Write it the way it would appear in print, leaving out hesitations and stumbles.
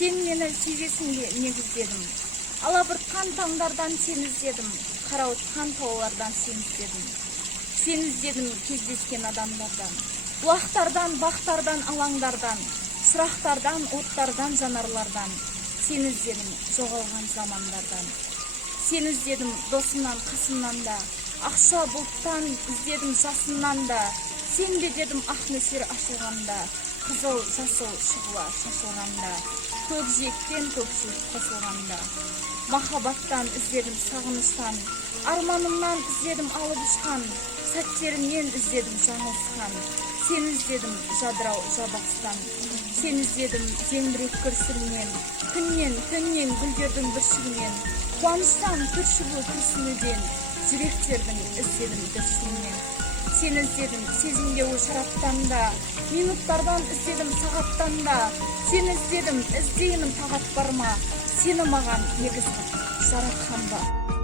Сен мені сүйбесіңге негіздедім. Алабұртқан таңдардан сен іздедім, қарауытқан таулардан сен іздедім. Сен іздедім кездескен адамдардан, бұлақтардан, бақтардан, алаңдардан, сұрақтардан, оттардан, жанарлардан. Сен іздедім жоғалған замандардан. Сен іздедім досымнан, қасымнан да, ақша бұлттан іздедім жасымнан да. Сен бе дедім ақ нөсер ашылғанда, қызыл, жасыл шұғыла шашылғанда, көкжиектен көкжиек қосылғанда. Махаббаттан іздедім сағыныштан, арманымнан іздедім алып ұшқан, сәттерімнен іздедім жаңылысқан. Сен іздедім жадырау жабастан, сен іздедім зеңбірек күрсілінен, күннен, түннен, гүлдердің бүршігінен, қуаныштан, түршігу күрсінуден, жүректердің іздедім дүрсінен. Сен іздедім сезімдеу шараптан да, минуттардан іздедім сағаттан да. Сен іздедім іздеймін тағат бар ма, сені маған егіз қып жаратқан ба.